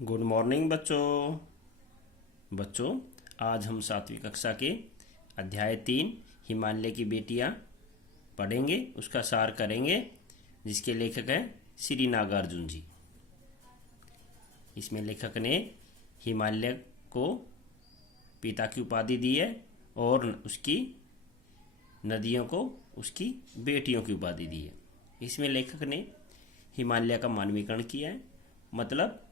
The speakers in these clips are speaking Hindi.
गुड मॉर्निंग बच्चों। आज हम 7वीं कक्षा के अध्याय 3 हिमालय की बेटियां पढ़ेंगे, उसका सार करेंगे, जिसके लेखक हैं श्री नागार्जुन जी। इसमें लेखक ने हिमालय को पिता की उपाधि दी है और उसकी नदियों को उसकी बेटियों की उपाधि दी है। इसमें लेखक ने हिमालय का मानवीकरण किया है, मतलब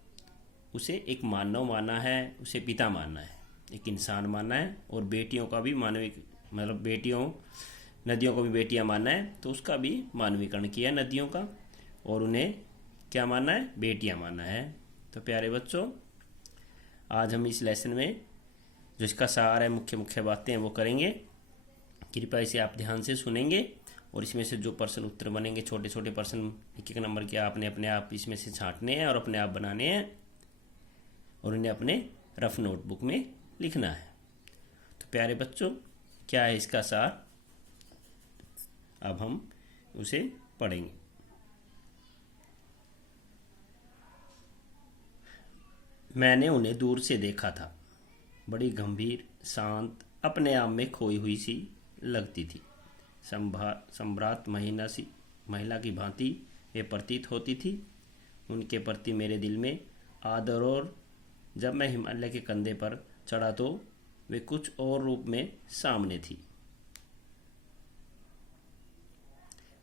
उसे एक मानव माना है, उसे पिता माना है, एक इंसान माना है, और बेटियों का भी मानविक मतलब नदियों को भी बेटियां माना है, तो उसका भी मानवीकरण किया नदियों का, और उन्हें क्या माना है? बेटियां माना है। तो प्यारे बच्चों, आज हम इस लेसन में जो इसका सार है, मुख्य मुख्य बातें हैं वो करेंगे। कृपया इसे आप ध्यान से सुनेंगे और इसमें से जो प्रश्न उत्तर बनेंगे, छोटे छोटे प्रश्न एक एक नंबर के, आपने अपने आप इसमें से छांटने हैं और अपने आप बनाने हैं और उन्हें अपने रफ नोटबुक में लिखना है। तो प्यारे बच्चों, क्या है इसका सार? अब हम उसे पढ़ेंगे। मैंने उन्हें दूर से देखा था। बड़ी गंभीर, शांत, अपने आप में खोई हुई सी लगती थी। सम्राट महिला की भांति वे प्रतीत होती थी। उनके प्रति मेरे दिल में आदर, और जब मैं हिमालय के कंधे पर चढ़ा तो वे कुछ और रूप में सामने थी।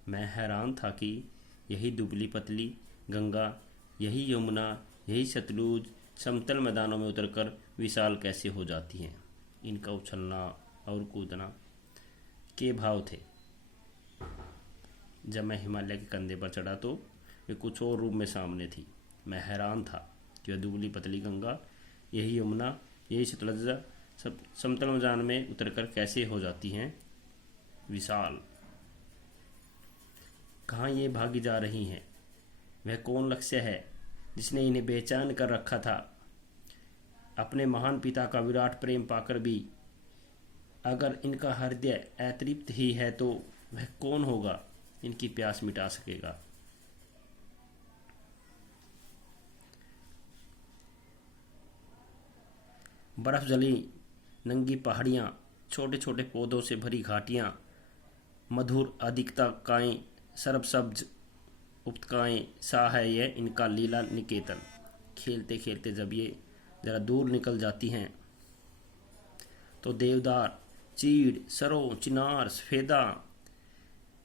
मैं हैरान था कि यही दुबली पतली गंगा, यही यमुना, यही सतलुज समतल मैदानों में उतरकर विशाल कैसे हो जाती हैं। इनका उछलना और कूदना के भाव थे। जब मैं हिमालय के कंधे पर चढ़ा तो वे कुछ और रूप में सामने थी। मैं हैरान था कि वह दुबली पतली गंगा, यही यमुना, यही सतलज समतल मैदान में उतरकर कैसे हो जाती हैं विशाल। कहाँ ये भागी जा रही हैं? वह कौन लक्ष्य है जिसने इन्हें बेचैन कर रखा था? अपने महान पिता का विराट प्रेम पाकर भी अगर इनका हृदय अतृप्त ही है, तो वह कौन होगा इनकी प्यास मिटा सकेगा? बर्फ जली नंगी पहाड़ियाँ, छोटे छोटे पौधों से भरी घाटियाँ, मधुर अधिकताएं, सरबसब्ज उपत्यकाएं, सा है यह इनका लीला निकेतन। खेलते खेलते जब ये जरा दूर निकल जाती हैं तो देवदार, चीड़, सरों, चिनार, सफेदा,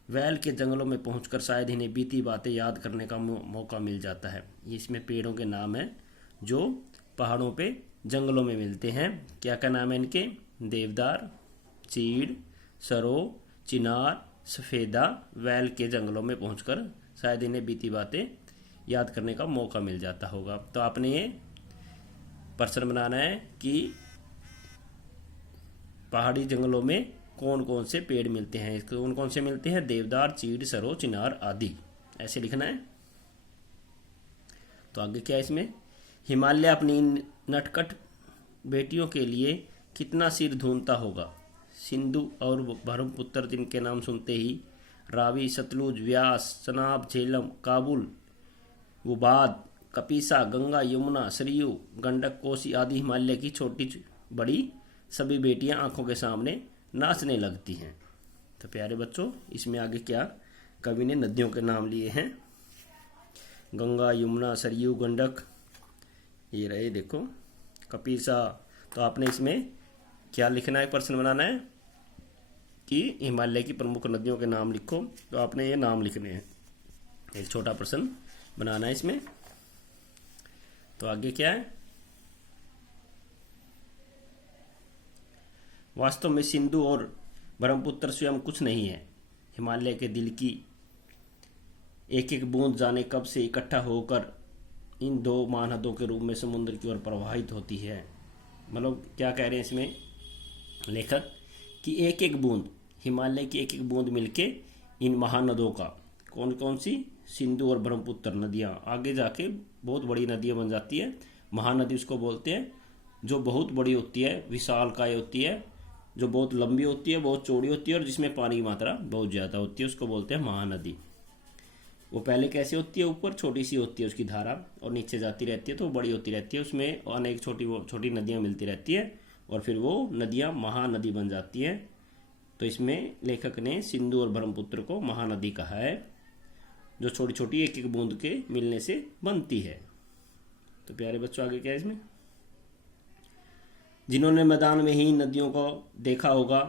वैल के जंगलों में पहुंचकर शायद इन्हें बीती बातें याद करने का मौका मिल जाता है। ये इसमें पेड़ों के नाम हैं जो पहाड़ों पे जंगलों में मिलते हैं। क्या क्या नाम है इनके? देवदार, चीड़, सरो, चिनार, सफेदा, वैल के जंगलों में पहुंचकर शायद इन्हें बीती बातें याद करने का मौका मिल जाता होगा। तो आपने ये प्रश्न बनाना है कि पहाड़ी जंगलों में कौन कौन से पेड़ मिलते हैं, कौन कौन से मिलते हैं? देवदार, चीड़, सरो, चिनार आदि, ऐसे लिखना है। तो आगे क्या है इसमें? हिमालय अपनी नटखट बेटियों के लिए कितना सिर धूनता होगा। सिंधु और ब्रह्मपुत्र जिनके नाम सुनते ही रावी, सतलुज, व्यास, चनाब, झेलम, काबुल, वुबाद, कपीसा, गंगा, यमुना, सरयू, गंडक, कोसी आदि हिमालय की छोटी बड़ी सभी बेटियां आंखों के सामने नाचने लगती हैं। तो प्यारे बच्चों, इसमें आगे क्या कवि ने नदियों के नाम लिए हैं? गंगा, यमुना, सरयू, गंडक, ये रहे देखो, कपीसा। तो आपने इसमें क्या लिखना है? प्रश्न बनाना है कि हिमालय की प्रमुख नदियों के नाम लिखो। तो आपने ये नाम लिखने हैं, एक छोटा प्रश्न बनाना है इसमें। तो आगे क्या है? वास्तव में सिंधु और ब्रह्मपुत्र स्वयं कुछ नहीं है। हिमालय के दिल की एक एक बूंद जाने कब से इकट्ठा होकर इन दो महानदों के रूप में समुद्र की ओर प्रवाहित होती है। मतलब क्या कह रहे हैं इसमें लेखक कि एक एक बूंद, हिमालय की एक एक बूंद मिलके इन महानदों का, कौन कौन सी? सिंधु और ब्रह्मपुत्र नदियाँ, आगे जाके बहुत बड़ी नदियाँ बन जाती है। महानदी उसको बोलते हैं जो बहुत बड़ी होती है, विशालकाय होती है, जो बहुत लंबी होती है, बहुत चौड़ी होती है, और जिसमें पानी की मात्रा बहुत ज़्यादा होती है, उसको बोलते हैं महानदी। वो पहले कैसे होती है, ऊपर छोटी सी होती है उसकी धारा और नीचे जाती रहती है तो बड़ी होती रहती है, उसमें अनेक छोटी नदियाँ मिलती रहती है और फिर वो नदियाँ महानदी बन जाती हैं। तो इसमें लेखक ने सिंधु और ब्रह्मपुत्र को महानदी कहा है, जो छोटी छोटी एक एक बूंद के मिलने से बनती है। तो प्यारे बच्चों आगे क्या है इसमें, जिन्होंने मैदान में ही नदियों को देखा होगा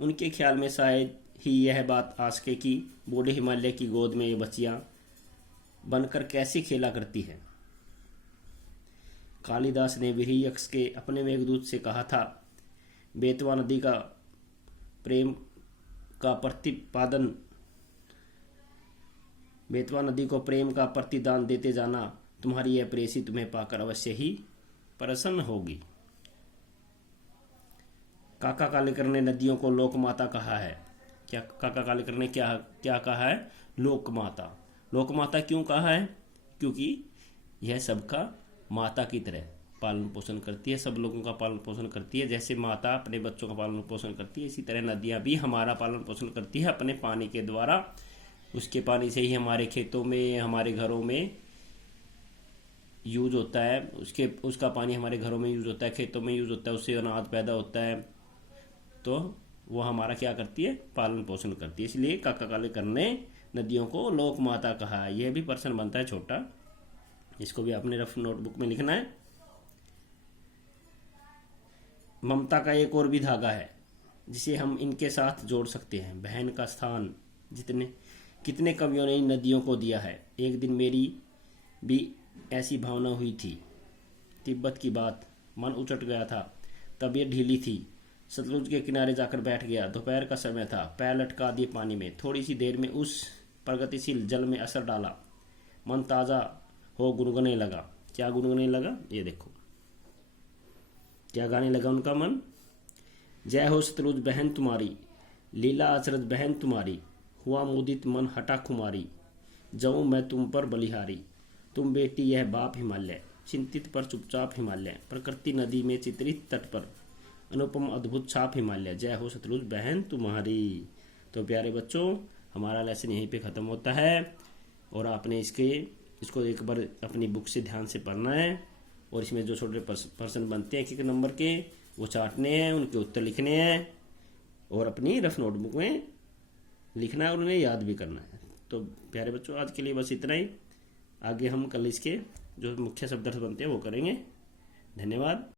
उनके ख्याल में शायद ही यह बात आ सके कि बूढ़े हिमालय की गोद में ये बच्चियां बनकर कैसी खेला करती है। कालिदास ने विरही के अपने मेघदूत से कहा था, बेतवा नदी का प्रेम का प्रतिपादन, बेतवा नदी को प्रेम का प्रतिदान देते जाना, तुम्हारी यह प्रेसी तुम्हें पाकर अवश्य ही प्रसन्न होगी। काका कालेकर ने नदियों को लोकमाता कहा है। क्या काका कालेकर ने क्या क्या कहा है, लोकमाता। लोकमाता क्यों कहा है, क्योंकि यह सबका माता की तरह पालन पोषण करती है, सब लोगों का पालन पोषण करती है। जैसे माता अपने बच्चों का पालन पोषण करती है, इसी तरह नदियाँ भी हमारा पालन पोषण करती है अपने पानी के द्वारा। उसके पानी से ही हमारे खेतों में, हमारे घरों में यूज होता है, उसका पानी हमारे घरों में यूज होता है, खेतों में यूज होता है, उससे अनाज पैदा होता है। तो वो हमारा क्या करती है, पालन पोषण करती है। इसलिए काका कालेकर ने नदियों को लोक माता कहा है। यह भी प्रश्न बनता है छोटा, इसको भी आपने रफ नोटबुक में लिखना है। ममता का एक और भी धागा है जिसे हम इनके साथ जोड़ सकते हैं, बहन का स्थान। कितने कवियों ने इन नदियों को दिया है। एक दिन मेरी भी ऐसी भावना हुई थी, तिब्बत की बात, मन उचट गया था, तबीयत ढीली थी, सतलुज के किनारे जाकर बैठ गया। दोपहर का समय था, पैर लटका दिए पानी में, थोड़ी सी देर में उस प्रगतिशील जल में असर डाला, मन ताज़ा हो गुनगुने लगा। क्या गुनगुने लगा, ये देखो क्या गाने लगा उनका मन। जय हो सतलुज बहन तुम्हारी, लीला अचरज बहन तुम्हारी, हुआ मुदित मन हटा खुमारी, जाऊं मैं तुम पर बलिहारी, तुम बेटी यह बाप हिमालय, चिंतित पर चुपचाप हिमालय, प्रकृति नदी में चित्रित तट पर अनुपम अद्भुत छाप हिमालय, जय हो सतलुज बहन तुम्हारी। तो प्यारे बच्चों, हमारा लेसन यहीं पे ख़त्म होता है और आपने इसको एक बार अपनी बुक से ध्यान से पढ़ना है और इसमें जो छोटे प्रश्न बनते हैं एक एक नंबर के, वो चाटने हैं, उनके उत्तर लिखने हैं और अपनी रफ नोटबुक में लिखना है और उन्हें याद भी करना है। तो प्यारे बच्चों, आज के लिए बस इतना ही। आगे हम कल इसके जो मुख्य शब्द बनते हैं वो करेंगे। धन्यवाद।